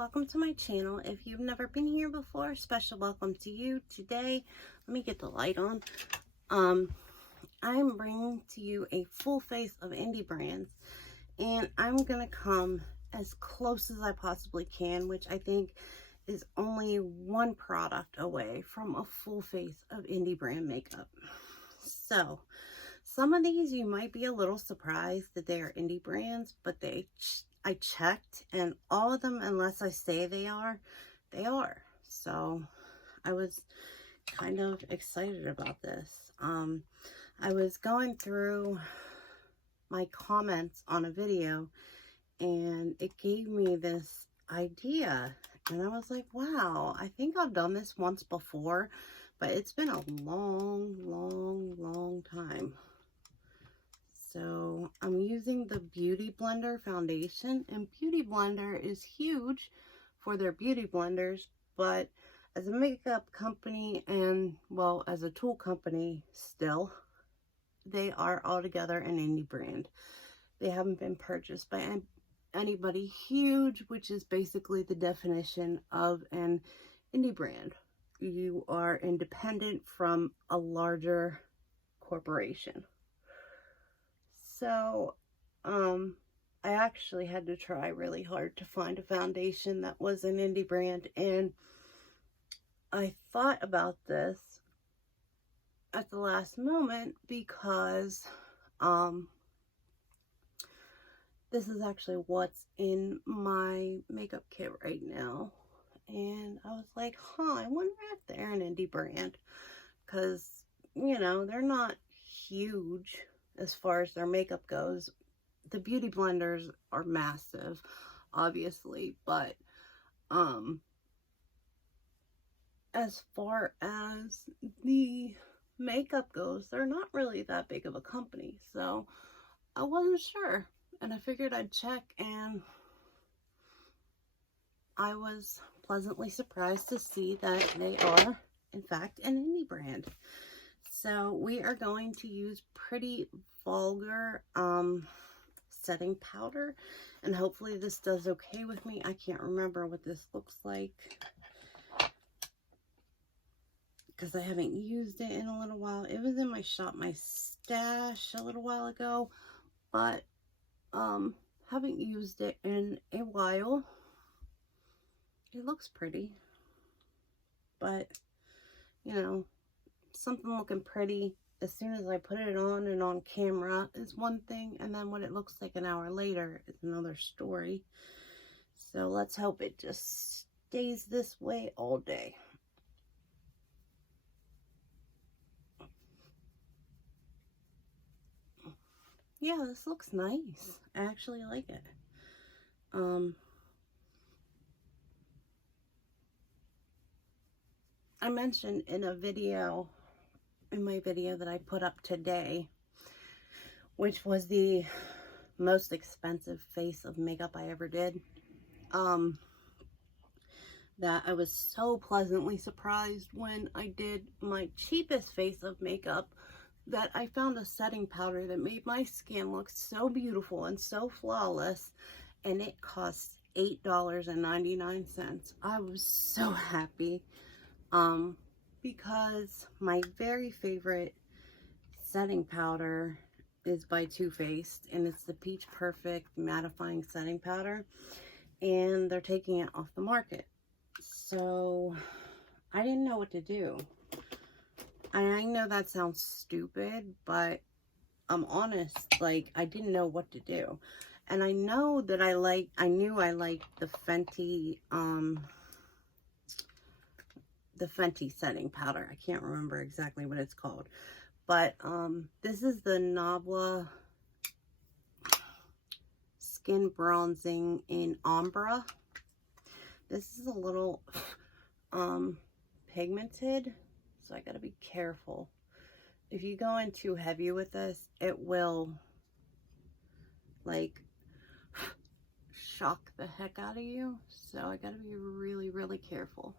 welcome to my channel. If you've never been here before, special welcome to you. Today, let me get the light on. I'm bringing to you a full face of indie brands, and I'm gonna come as close as I possibly can, which I think is only one product away from a full face of indie brand makeup. So some of these you might be a little surprised that they are indie brands, but I checked, and all of them, unless I say they are. So I was kind of excited about this. I was going through my comments on a video, and it gave me this idea, and I was like, wow, I think I've done this once before, but it's been a long time. So I'm using the Beauty Blender foundation, and Beauty Blender is huge for their beauty blenders, but as a makeup company and, well, as a tool company still, they are altogether an indie brand. They haven't been purchased by anybody huge, which is basically the definition of an indie brand. You are independent from a larger corporation. So, I actually had to try really hard to find a foundation that was an indie brand, and I thought about this at the last moment because, this is actually what's in my makeup kit right now, and I was like, I wonder if they're an indie brand, because, you know, they're not huge as far as their makeup goes. The beauty blenders are massive, obviously, but as far as the makeup goes, they're not really that big of a company. So I wasn't sure, and I figured I'd check, and I was pleasantly surprised to see that they are in fact an indie brand. So we are going to use Pretty Vulgar setting powder, and hopefully this does okay with me. I can't remember what this looks like because I haven't used it in a little while. It was in my shop, my stash, a little while ago, but haven't used it in a while. It looks pretty, but you know, something looking pretty as soon as I put it on and on camera is one thing, and then what it looks like an hour later is another story. So let's hope it just stays this way all day. Yeah, this looks nice. I actually like it. I mentioned in a video, in my video that I put up today, which was the most expensive face of makeup I ever did, that I was so pleasantly surprised when I did my cheapest face of makeup that I found a setting powder that made my skin look so beautiful and so flawless, and it cost $8.99. I was so happy, because my very favorite setting powder is by Too Faced, and it's the Peach Perfect mattifying setting powder, and they're taking it off the market. So I didn't know what to do. I know that sounds stupid, but I'm honest, like, I didn't know what to do. And I know that I knew I liked the Fenty setting powder. I can't remember exactly what it's called, but this is the Nabla Skin Bronzing in Ombre. This is a little pigmented, so I gotta be careful. If you go in too heavy with this, it will like shock the heck out of you, so I gotta be really careful.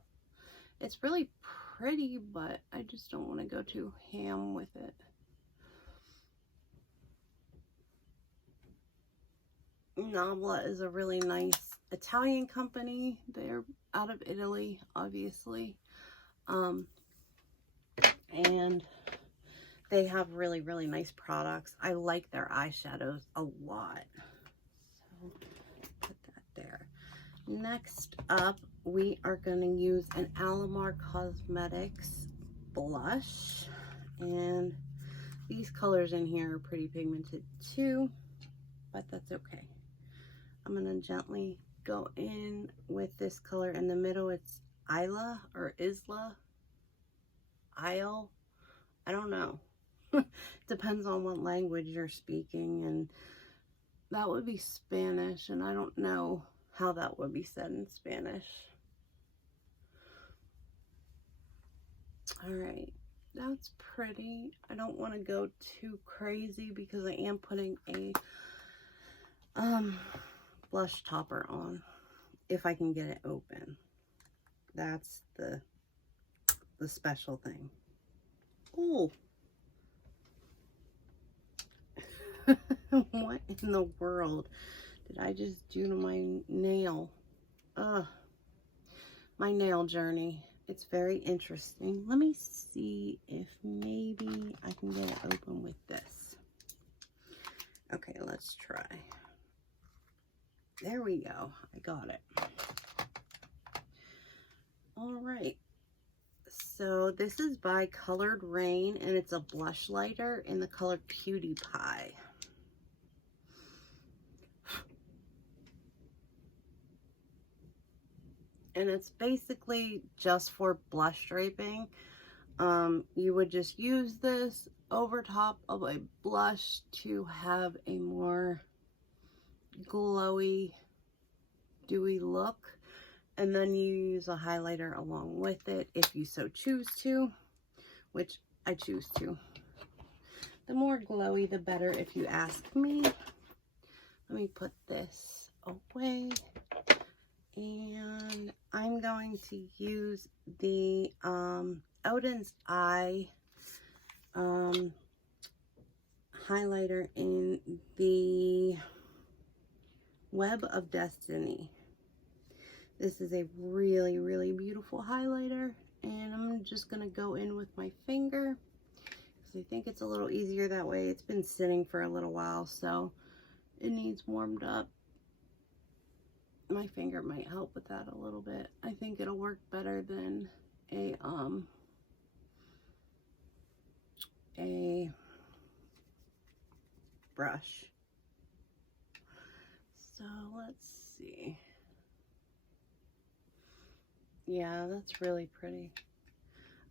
It's really pretty, but I just don't want to go too ham with it. Nabla is a really nice Italian company. They're out of Italy, obviously. And they have really, really nice products. I like their eyeshadows a lot. So put that there. Next up, we are going to use an Alamar Cosmetics blush. And these colors in here are pretty pigmented too, but that's okay. I'm going to gently go in with this color in the middle. It's Isla or Isla. Isle. I don't know. Depends on what language you're speaking, and that would be Spanish, and I don't know how that would be said in Spanish. All right, that's pretty. I don't want to go too crazy because I am putting a blush topper on, if I can get it open. That's the special thing. Oh. What in the world did I just do to my nail? My nail journey. It's very interesting. Let me see if maybe I can get it open with this. Okay, let's try. There we go. I got it. All right. So this is by Colored Rain, and it's a blush lighter in the color Cutie Pie. And it's basically just for blush draping. You would just use this over top of a blush to have a more glowy, dewy look. And then you use a highlighter along with it if you so choose to, which I choose to. The more glowy, the better if you ask me. Let me put this away. And I'm going to use the Odin's Eye highlighter in the Web of Destiny. This is a really, really beautiful highlighter, and I'm just going to go in with my finger because I think it's a little easier that way. It's been sitting for a little while, so it needs warmed up. My finger might help with that a little bit. I think it'll work better than a brush. So let's see. Yeah, that's really pretty.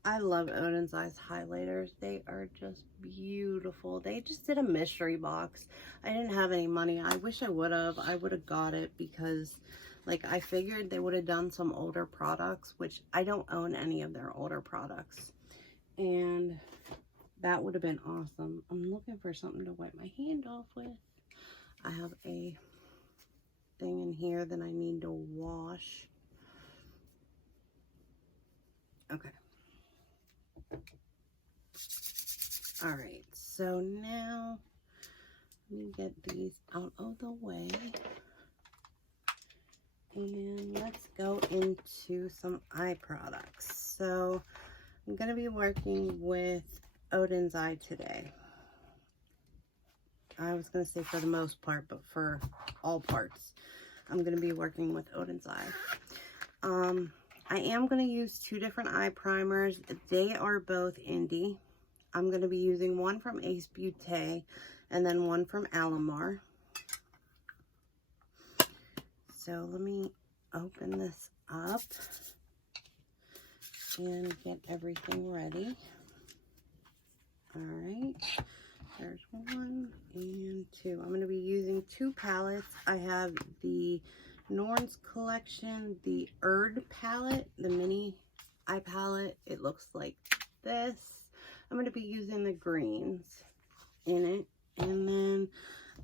I love Odin's Eyes highlighters. They are just beautiful. They just did a mystery box. I didn't have any money. I wish I would have. I would have got it because, like, I figured they would have done some older products, which I don't own any of their older products. And that would have been awesome. I'm looking for something to wipe my hand off with. I have a thing in here that I need to wash. Okay. All right, so now let me get these out of the way, and let's go into some eye products. So I'm going to be working with Odin's Eye today. I was going to say for the most part, but for all parts, I'm going to be working with Odin's Eye. I am going to use two different eye primers. They are both Indie. I'm going to be using one from Ace Beauté and then one from Alamar. So let me open this up and get everything ready. All right, there's one and two. I'm going to be using two palettes. I have the Norns collection, the Erd palette, the mini eye palette. It looks like this. I'm going to be using the greens in it. And then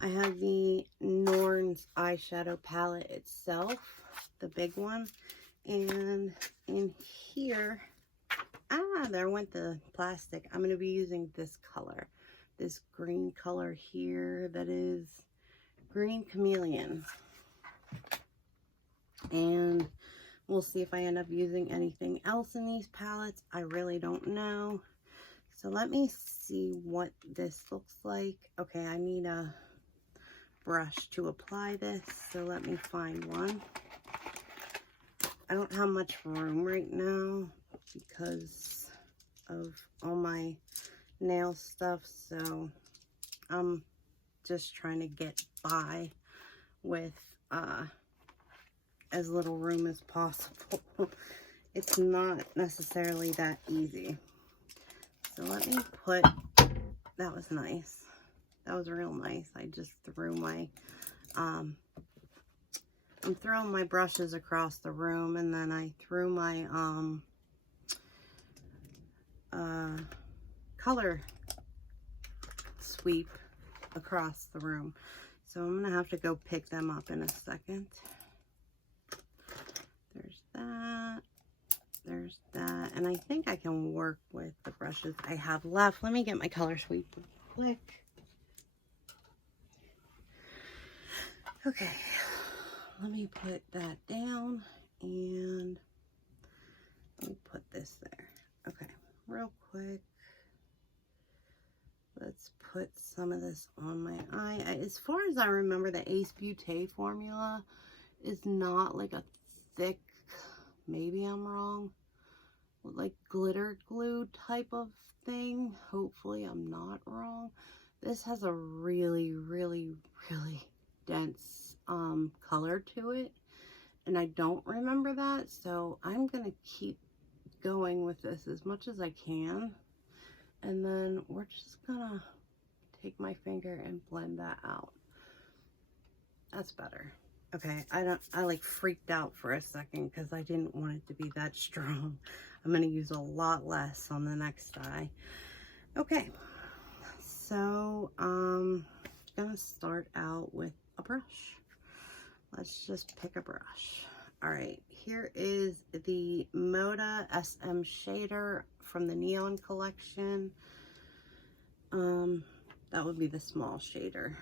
I have the Norns eyeshadow palette itself, the big one. And in here, there went the plastic. I'm going to be using this color, this green color here that is Green Chameleon. And we'll see if I end up using anything else in these palettes. I really don't know. So let me see what this looks like. Okay, I need a brush to apply this, so let me find one. I don't have much room right now because of all my nail stuff, so I'm just trying to get by with as little room as possible. It's not necessarily that easy. So let me put, that was nice. That was real nice. I just threw my, I'm throwing my brushes across the room, and then I threw my color sweep across the room. So I'm gonna have to go pick them up in a second. There's that. There's that. And I think I can work with the brushes I have left. Let me get my color sweep quick. Okay. Let me put that down and let me put this there. Okay. Real quick. Let's put some of this on my eye. As far as I remember, the Ace Beauté formula is not like a thick, maybe I'm wrong, like glitter glue type of thing. Hopefully I'm not wrong. This has a really, really, really dense color to it, and I don't remember that, so I'm gonna keep going with this as much as I can. And then we're just gonna take my finger and blend that out. That's better. Okay, I like freaked out for a second because I didn't want it to be that strong. I'm gonna use a lot less on the next eye. Okay, so I'm gonna start out with a brush. Let's just pick a brush. All right, here is the Moda SM shader from the Neon collection. That would be the small shader.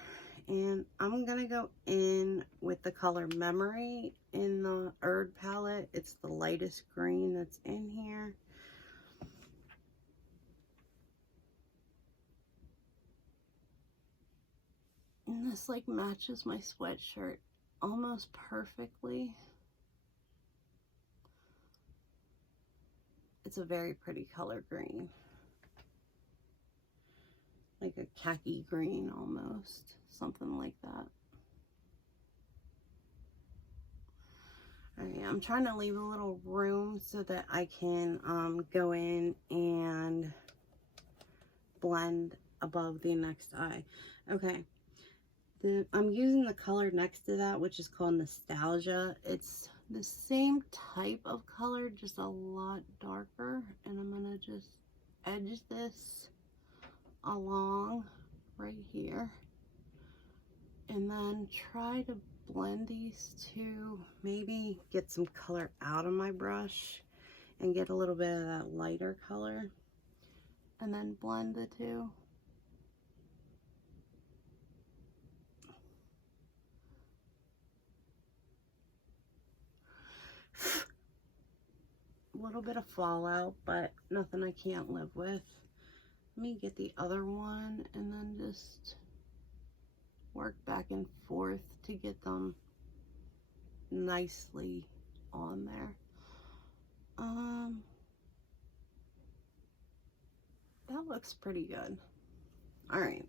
And I'm gonna go in with the color Memory in the Erd palette. It's the lightest green that's in here. And this like matches my sweatshirt almost perfectly. It's a very pretty color green. Like a khaki green almost, something like that. Alright, I'm trying to leave a little room so that I can go in and blend above the next eye. Okay, I'm using the color next to that, which is called Nostalgia. It's the same type of color, just a lot darker, and I'm gonna just edge this along right here, and then try to blend these two, maybe get some color out of my brush and get a little bit of that lighter color, and then blend the two. A little bit of fallout, but nothing I can't live with. Let me get the other one and then just work back and forth to get them nicely on there. That looks pretty good. All right,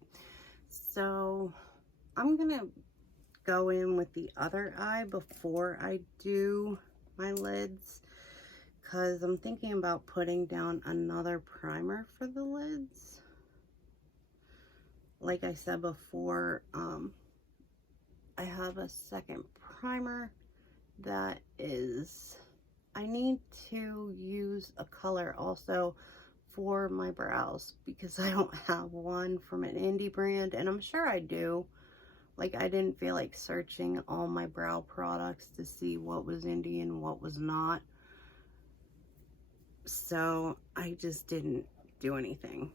so I'm gonna go in with the other eye before I do my lids, because I'm thinking about putting down another primer for the lids. Like I said before, I have a second primer that is, I need to use a color also for my brows because I don't have one from an indie brand, and I'm sure I do. Like, I didn't feel like searching all my brow products to see what was indie and what was not. So I just didn't do anything.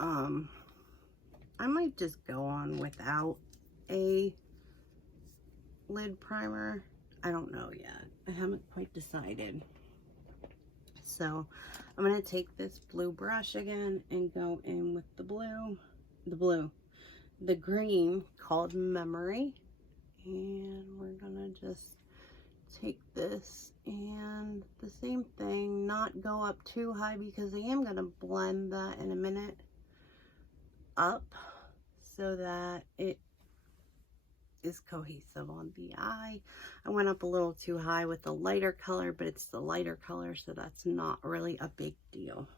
I might just go on without a lid primer. I don't know yet. I haven't quite decided. So I'm going to take this blue brush again and go in with the green called Memory. And we're going to just take this and the same thing, not go up too high because I am going to blend that in a minute up so that it is cohesive on the eye. I went up a little too high with the lighter color, but it's the lighter color, so that's not really a big deal.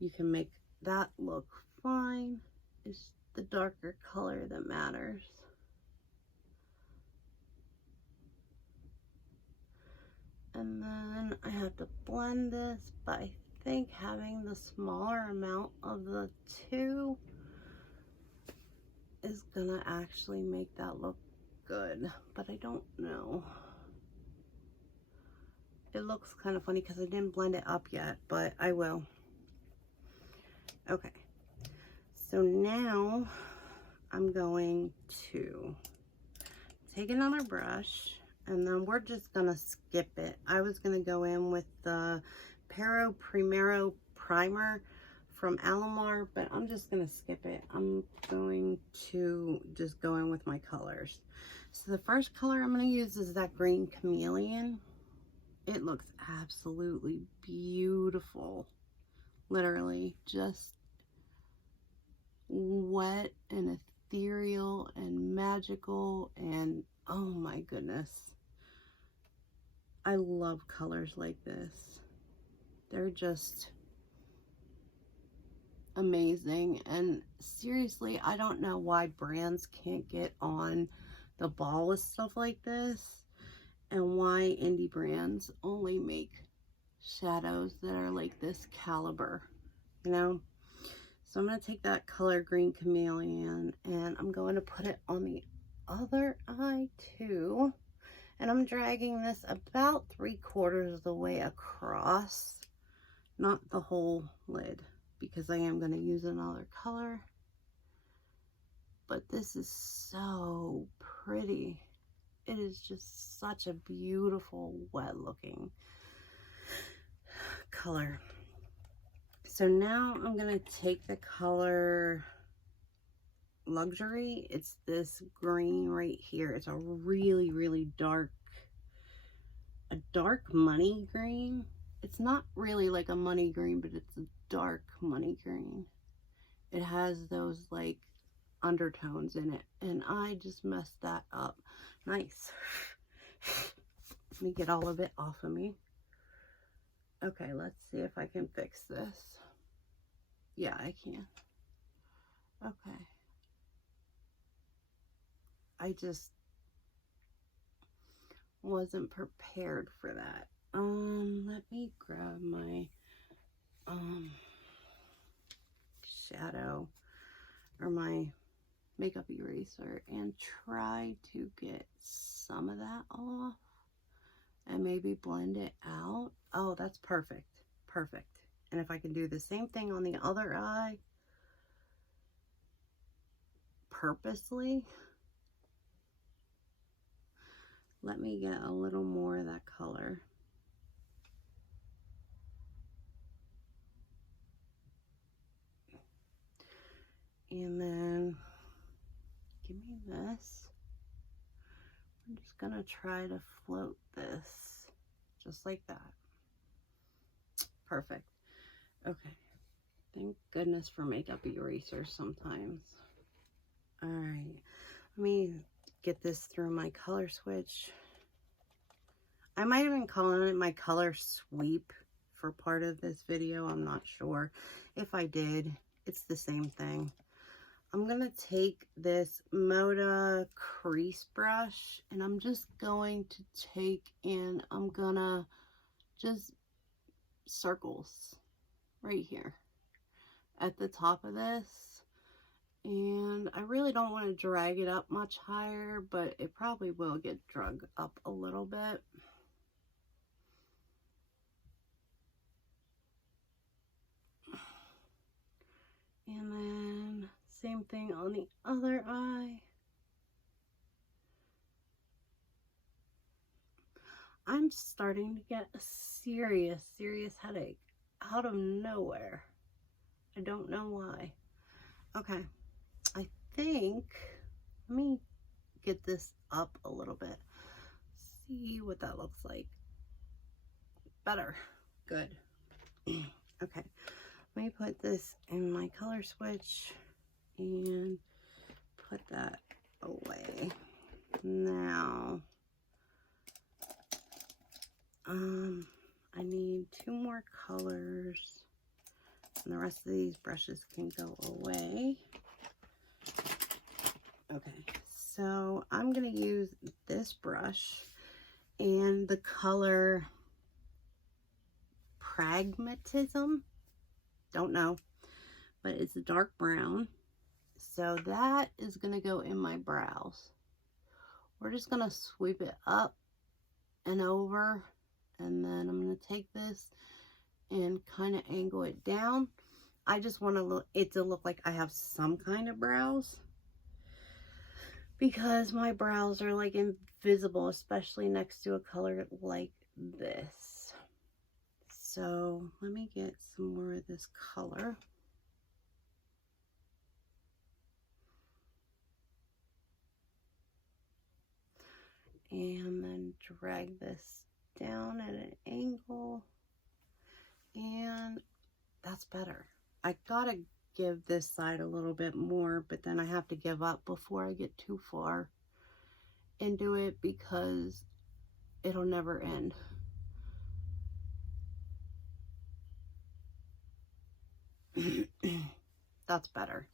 You can make that look fine. It's the darker color that matters. And then I have to blend this, but I think having the smaller amount of the two is gonna actually make that look good, but I don't know. It looks kind of funny because I didn't blend it up yet, but I will. Okay, so now I'm going to take another brush and then we're just gonna skip it. I was gonna go in with the Pero Primero primer from Alamar, but I'm just gonna skip it. I'm going to just go in with my colors. So the first color I'm gonna use is that green chameleon. It looks absolutely beautiful. Literally just wet and ethereal and magical, and oh my goodness, I love colors like this. They're just amazing. And seriously, I don't know why brands can't get on the ball with stuff like this, and why indie brands only make shadows that are like this caliber, you know? So I'm going to take that color green chameleon and I'm going to put it on the other eye too. And I'm dragging this about 3/4 of the way across, not the whole lid, because I am going to use another color. But this is so pretty. It is just such a beautiful, wet looking color. So now I'm going to take the color Luxury. It's this green right here. It's a really, really dark, a dark money green. It's not really like a money green, but it's a dark money green. It has those like undertones in it, and I just messed that up. Nice. Let me get all of it off of me. Okay, let's see if I can fix this. Yeah, I can. Okay. I just wasn't prepared for that. Let me grab my shadow or my makeup eraser and try to get some of that off and maybe blend it out. Oh, that's perfect. Perfect. And if I can do the same thing on the other eye purposely, let me get a little more of that color. And then give me this. I'm just gonna try to float this just like that. Perfect. Okay. Thank goodness for makeup erasers sometimes. All right. Let me get this through my color switch. I might have been calling it my color sweep for part of this video. I'm not sure. If I did, it's the same thing. I'm going to take this Moda crease brush and I'm just going to take in, I'm going to just circles right here at the top of this. And I really don't want to drag it up much higher, but it probably will get drug up a little bit. And then same thing on the other eye. I'm starting to get a serious headache out of nowhere. I don't know why. Okay, I think, let me get this up a little bit. See what that looks like. Better. Good. Okay, let me put this in my color switch and put that away. Now, I need 2 more colors, and the rest of these brushes can go away. Okay, so I'm going to use this brush and the color Pragmatism. Don't know, but it's a dark brown. So that is going to go in my brows. We're just going to sweep it up and over, and then I'm going to take this and kind of angle it down. I just want it to look like I have some kind of brows, because my brows are like invisible, especially next to a color like this. So let me get some more of this color. And then drag this down at an angle. And that's better. I gotta give this side a little bit more, but then I have to give up before I get too far into it, because it'll never end. That's better.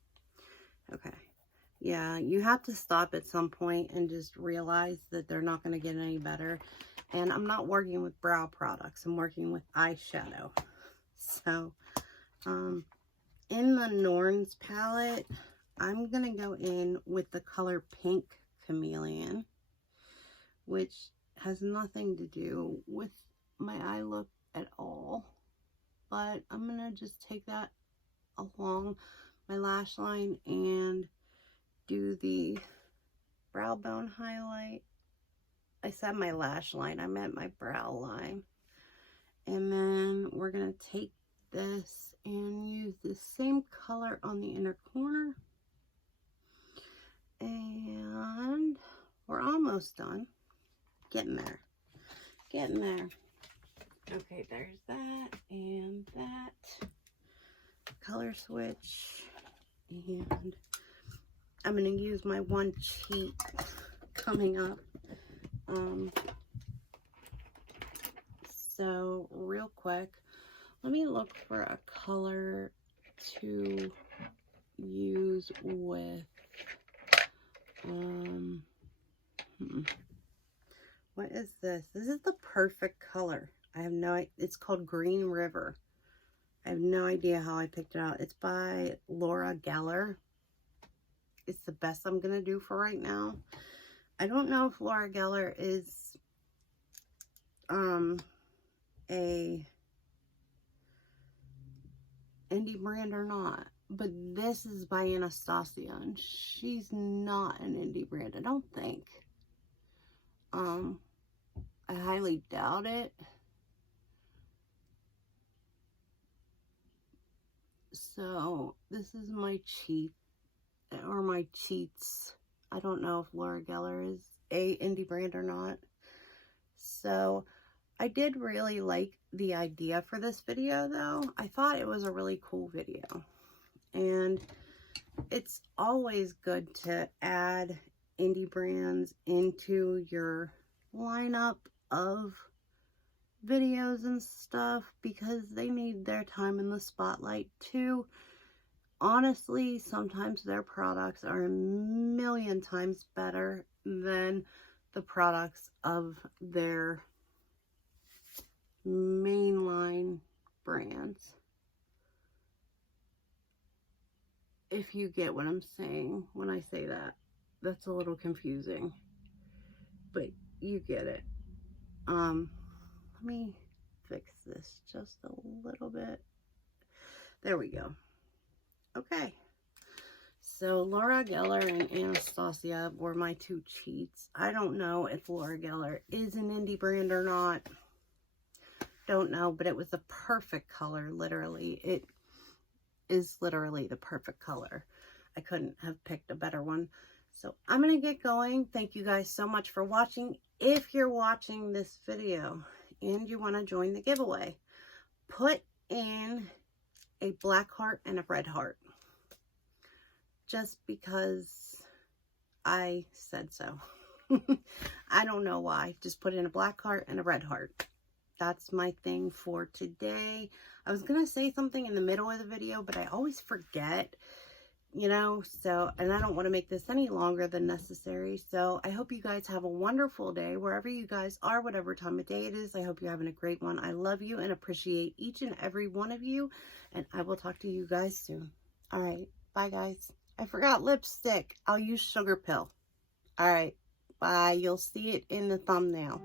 Okay. Yeah, you have to stop at some point and just realize that they're not going to get any better. And I'm not working with brow products. I'm working with eyeshadow. So, in the Norns palette, I'm going to go in with the color Pink Chameleon, which has nothing to do with my eye look at all. But I'm going to just take that along my lash line and do the brow bone highlight. I said my lash line, I meant my brow line. And then we're going to take this and use the same color on the inner corner. And we're almost done. Getting there. Getting there. Okay, there's that and that. Color switch. And I'm going to use my one cheat coming up. So real quick, let me look for a color to use with, what is this? This is the perfect color. I have no idea. It's called Green River. I have no idea how I picked it out. It's by Laura Geller. It's the best I'm going to do for right now. I don't know if Laura Geller is a indie brand or not, but this is by Anastasia, and she's not an indie brand, I don't think. I highly doubt it. So this is my cheat, or my cheats. I don't know if Laura Geller is a indie brand or not. So I did really like the idea for this video, though. I thought it was a really cool video. And it's always good to add indie brands into your lineup of videos and stuff, because they need their time in the spotlight too. Honestly, sometimes their products are a million times better than the products of their mainline brands. If you get what I'm saying when I say that. That's a little confusing, but you get it. Let me fix this just a little bit. There we go. Okay. So Laura Geller and Anastasia were my two cheats. I don't know if Laura Geller is an indie brand or not. Don't know, but it was the perfect color, literally. It is literally the perfect color. I couldn't have picked a better one. So I'm going to get going. Thank you guys so much for watching. If you're watching this video and you want to join the giveaway, put in a black heart and a red heart. Just because I said so. I don't know why. Just put in a black heart and a red heart. That's my thing for today. I was going to say something in the middle of the video, but I always forget, you know, so, and I don't want to make this any longer than necessary. So I hope you guys have a wonderful day wherever you guys are, whatever time of day it is. I hope you're having a great one. I love you and appreciate each and every one of you, and I will talk to you guys soon. All right. Bye, guys. I forgot lipstick. I'll use Sugar Pill. All right. Bye. You'll see it in the thumbnail.